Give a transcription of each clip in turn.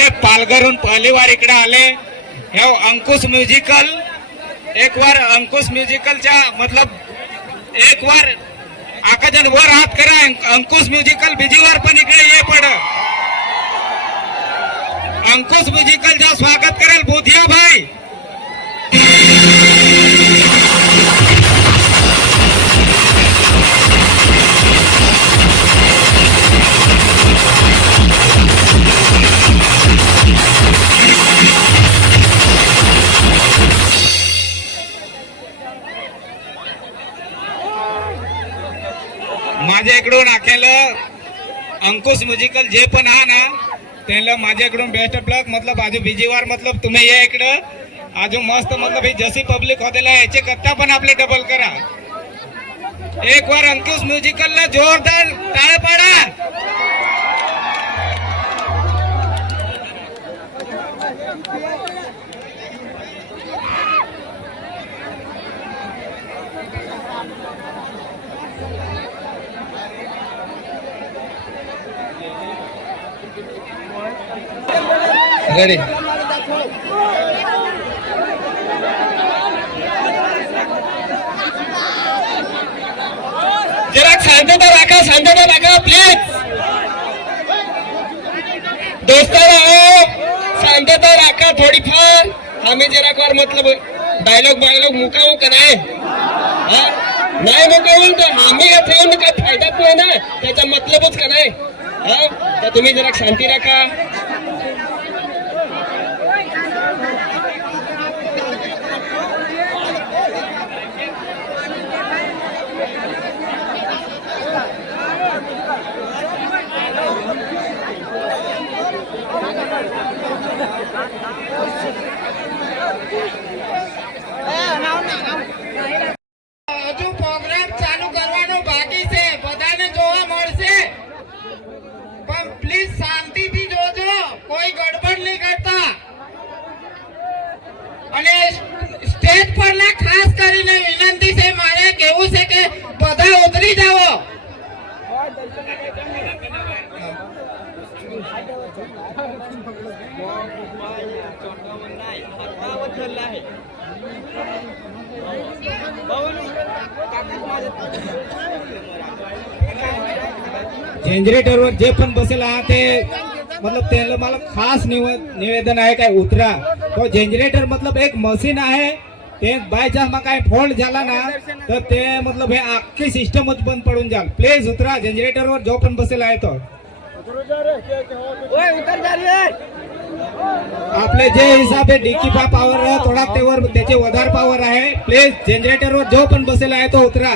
आपले पालघरहून पहिली वार इकडे आले. हे अंकुश म्युझिकल एक वार अंकुश म्युझिकलच्या मतलब एक वार आकाजन वर हात करा. अंकुश म्युझिकल बीजी वार पण इकडे ये पड. अंकुश म्युझिकलचं स्वागत करेल बुधिया भाई. माझ्याकडून आखेलं अंकुश म्युझिकल जे पण हा ना त्यांना माझ्याकडून बेस्ट ऑफ लक. मतलब आजू बीजी वार मतलब तुम्ही या इकडं आजू मस्त मतलब ही जशी पब्लिक होतेला याचे कत्ता पण आपले डबल करा. एक वार अंकुश म्युझिकलला जोरदार टाळ पाडा. रेडी जरा शांतता राखा प्लीज दोस्तांनो. शांतता राखा थोडीफार. आम्ही जरा कर मतलब डायलॉग मुकावू का नाही मुकावून तर आम्ही येऊन काय फायदा पण ना त्याचा मतलबच का नाही. तर तुम्ही जरा शांती राखा. હજુ પ્રોગ્રામ ચાલુ કરવાનો બાકી છે. બધાને જોવા મળશે પણ પ્લીઝ શાંતિથી જોજો. કોઈ ગડબડ નહીં કરતા. અને સ્ટેજ પરના ખાસ કરીને વિનંતી છે મારે કેવું છે કે બધા ઉતરી જાઓ. जनरेटरवर जे पण बसेल आहे ते मतलब त्याला मला खास निवेदन आहे काय उतरा. तो जनरेटर मतलब एक मशीन आहे. ते बाय चान्स मग काय फॉल्ट झाला ना तर ते मतलब हे अख्खी सिस्टमच बंद पडून जाल. प्लीज उतरा. जनरेटरवर जो पण बसेल आहे तो आपले जे हिसाब आहे डीकी पावर थोडा तेवर त्याचे वधार पावर आहे. प्लीज जनरेटरवर जो पण बसेल आहे तो उतरा.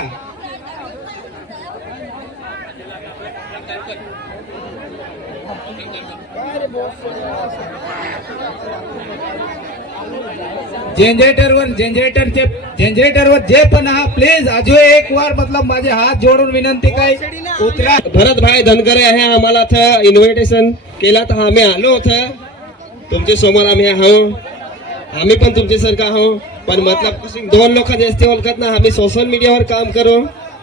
जनरेटरवर जे पण हा प्लीज आजू एक वार मतलब माझे हात जोडून विनंती काय उतरा. भरत भाई धनगरे आहे. आम्हाला इन्व्हिटेशन केला तर आम्ही आलो होतं तुमच्या समोर. आम्ही आम्ही पण तुमच्या सारखा आहो पण मतलब दोन लोक जास्त ओळखत ना. आम्ही सोशल मीडियावर काम करू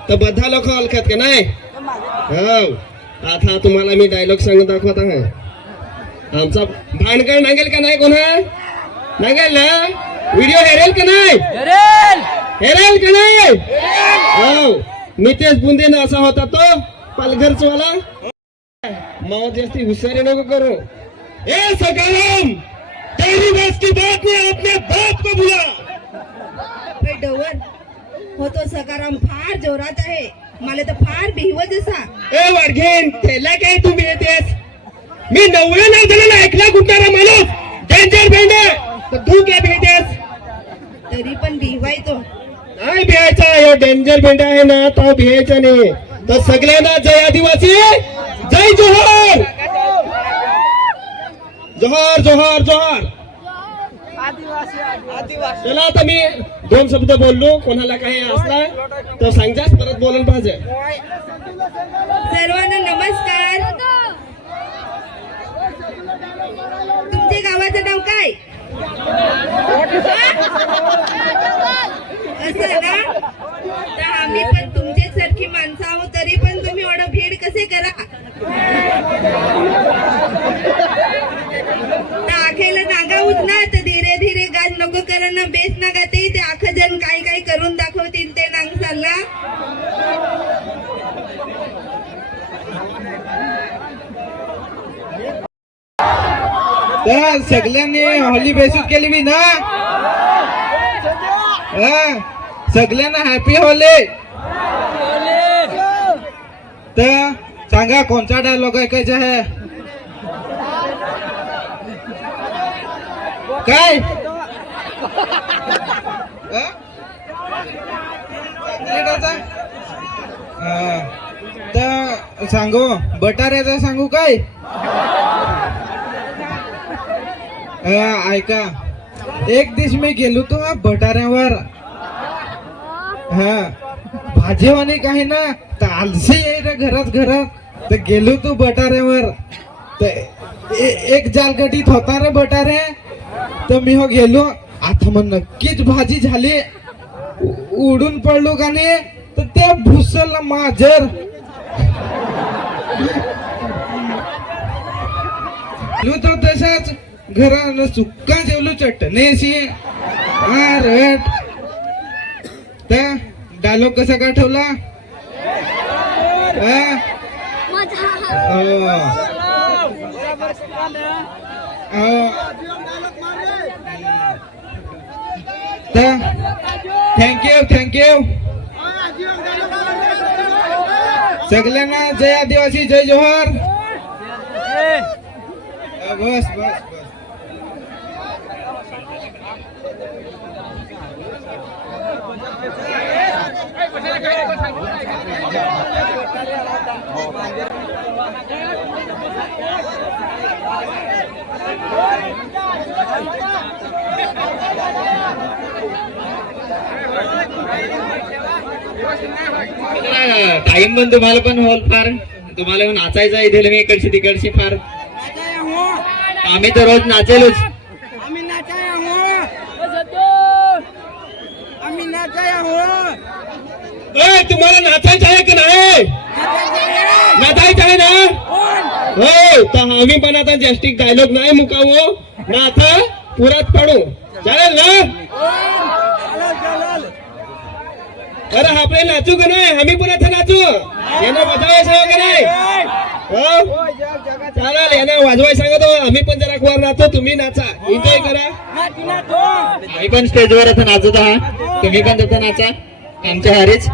तर બધા लोक ओळखत का नाही. हो आता तुम्हाला मी डायलॉग सांगत दाखवत आहे. आमचा भानगड नांगेल का नाही. कोणा नांगेल ना व्हिडिओ हेरेल का नाही. हेरेल का नाही. हो नितेश बुंदेन असा होता तो पालघरचा वाला. माव जास्ती हुशारी नको करू. ए सकाराम तेरी बस की बात नहीं. अपने बाप को बुला. डवर हो तो सकाराम फार जोरात आहे. मला तर फार भिवत असा. ए वाडघेन त्याला काय तुम्ही येतेस. मी 99 जणांना ऐकला कुठणारा माणूस डेंजर भेंडे तर तू काय भेटेस. तरी पण भिवायचो नाही भियायचा. हे डेंजर भेंडा आहे ना तो भियायचा नाही. तर सगळ्यांना जय आदिवासी जय जोहर. जोहर जोहर जोहर. चला आता मी 2 शब्द बोललो. कोणाला काही असला तर सांगजास परत बोलून पाहिजे. सर्वांना नमस्कार. तुमच्या गावाचं नाव काय. असं ना तर आम्ही पण तुमच्यासारखी माणसं आहोत. तरी पण तुम्ही एवढं भीड कसे करा. तर सगळ्यांनी हॉली बेसिस केली बी ना सगळ्यांना हॅपी होली. तर सांगा कोणता डायलॉग ऐकायचा आहे काय तर सांगू बटाऱ्याचा सांगू काय ऐका एक दिवस मी गेलो तो बटाऱ्यावर भाजीवाणी काही ना तर आलसी आहे रे घरात तर गेलो तू बटाऱ्यावर तर एक जालगडीत होता रे बटारे तर मी हो गेलो आता मग नक्कीच भाजी झाली उडून पडलो का नाही तर त्या भुसला माजर तो तसाच घरानं सुक्का जेवलो चटणीशी रट तर डायलॉग कसा का ठेवला थँक्यू सगळ्यांना जय आदिवासी जय जोहर. बस बस बस टाइम पण तुम्हाला पण होल फार तुम्हाला नाचायचं आहे इथे मी इकडची तिकडची फार आम्ही तर रोज नाचेलोच. तुम्हाला नाचायचं आहे की नाही नाचायचं आहे ना हो तर आम्ही पण आता जास्तिक डायलॉग नाही मुकावो ना आता पुरात पडू चालेल ना. अरे आपले नाचू का नाही आम्ही पण आता नाचू यांना वाजवाय सांगा का नाही हो चालेल यांना वाजवाय सांगा तो आम्ही पण जरा वर नाचतो तुम्ही नाचा एन्जॉय करा. मी पण स्टेजवर आता नाचत आहात तुम्ही पण आता नाचा आमच्या हारीच.